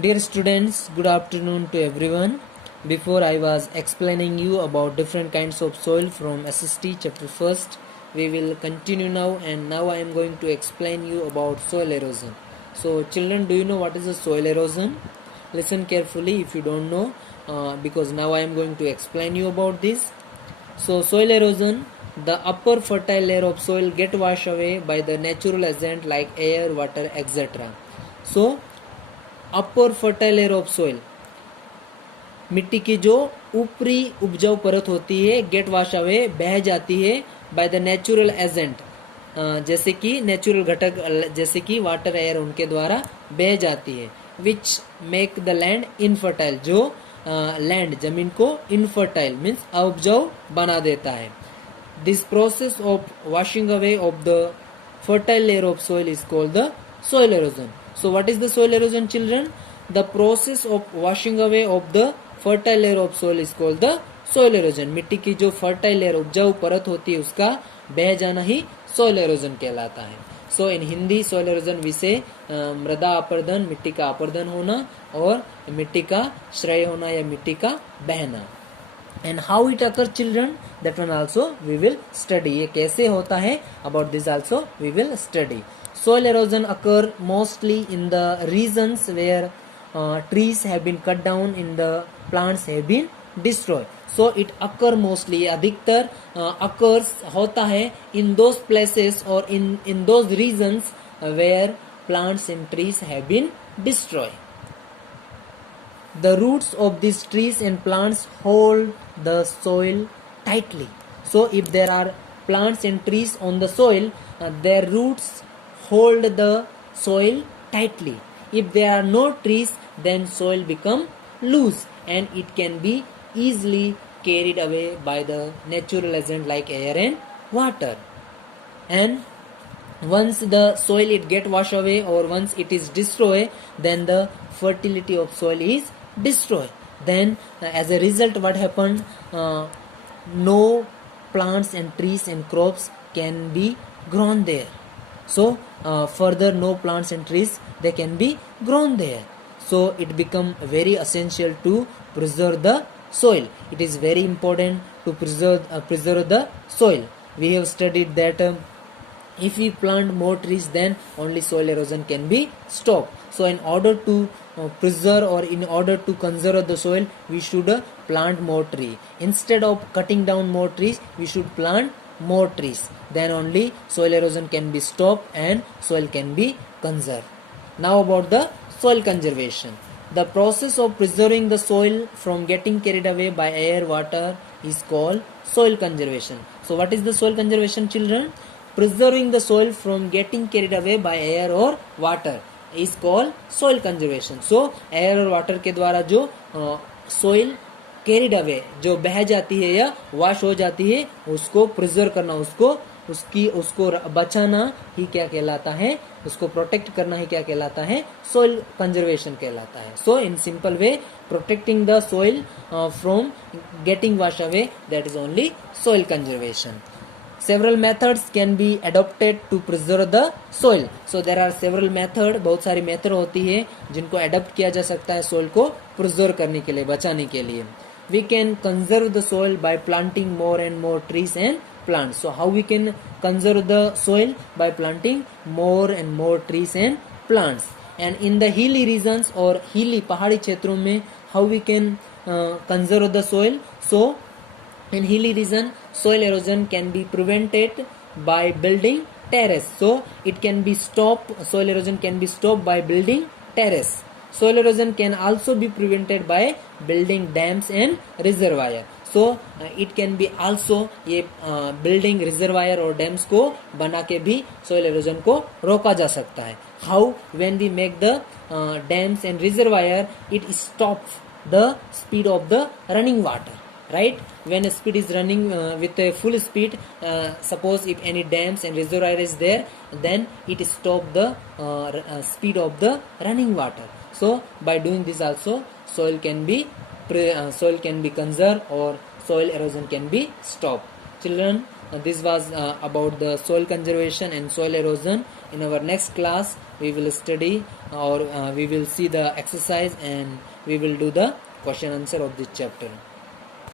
Dear students, good afternoon to everyone. Before I was explaining you about different kinds of soil from SST chapter 1st, we will continue now, and now I am going to explain you about soil erosion. So children, do you know what is the soil erosion? Listen carefully if you don't know, because now I am going to explain you about this. So soil erosion, the upper fertile layer of soil get washed away by the natural agent like air, water, etc. So upper fertile layer of soil, मिट्टी की जो ऊपरी उपजाऊ परत होती है gate wash away, बह जाती है बाय द नेचुरल एजेंट, जैसे कि नेचुरल घटक जैसे कि वाटर एयर उनके द्वारा बह जाती है, which make the land infertile, जो लैंड जमीन को इनफर्टाइल मीन्स उपजाऊ बना देता है. This process of washing away of the fertile layer of soil is called the soil erosion. So what is the soil erosion, children? The process of washing away of the fertile layer of soil is called the soil erosion. मिट्टी की जो fertile layer उपजाऊ परत होती है उसका बह जाना ही soil erosion कहलाता है. So in Hindi soil erosion विषय मृदा अपर्दन, मिट्टी का अपर्दन होना और मिट्टी का क्षय होना या मिट्टी का बहना. And how it occurs, children, that one also we will study. ये कैसे होता है, about this also we will study. Soil erosion occur mostly in the regions where trees have been cut down and the plants have been destroyed. So it occur mostly, अधिकतर occurs होता है in those places or in those regions where plants and trees have been destroyed. The roots of these trees and plants hold the soil tightly. So if there are plants and trees on the soil, their roots hold the soil tightly. If there are no trees, then soil become loose and it can be easily carried away by the natural agent like air and water. And once the soil it get washed away or once it is destroyed, then the fertility of soil is destroyed. Then as a result what happened, no plants and trees and crops can be grown there. So further no plants and trees they can be grown there. So it become very essential to preserve the soil. It is very important to preserve the soil. We have studied that if we plant more trees, then only soil erosion can be stopped. So in order to preserve or in order to conserve the soil, we should plant more tree. Instead of cutting down more trees, we should plant more trees. Then only soil erosion can be stopped and soil can be conserved. Now about the soil conservation. The process of preserving the soil from getting carried away by air, water is called soil conservation. So what is the soil conservation, children? Preserving the soil from getting carried away by air or water is called soil conservation. So air और water के द्वारा जो soil carried away जो बह जाती है या wash हो जाती है उसको preserve करना, उसको बचाना ही क्या कहलाता है, उसको protect करना ही क्या कहलाता है, soil conservation कहलाता है. So in simple way, protecting the soil from getting washed away, that is only soil conservation. Several methods can be adopted to preserve the soil. So there are several method, बहुत सारी method होती है जिनको adopt किया जा सकता है soil को प्रिजर्व करने के लिए, बचाने के लिए. We can conserve the soil by planting more and more trees and plants. So how we can conserve the soil? By planting more and more trees and plants. And in the hilly regions or hilly पहाड़ी क्षेत्रों में how we can conserve the soil? So in hilly region, soil erosion can be prevented by building terrace. So it can be stopped. Soil erosion can be stopped by building terrace. Soil erosion can also be prevented by building dams and reservoir. So it can be also ये building reservoir और dams को बना के भी soil erosion को रोका जा सकता है. How? When we make the dams and reservoir, it stops the speed of the running water. Right? When a speed is running with a full speed, suppose if any dams and reservoir is there, then it stop the speed of the running water. So by doing this also soil can be conserved or soil erosion can be stopped. Children, this was about the soil conservation and soil erosion. In our next class we will study or we will see the exercise and we will do the question answer of this chapter.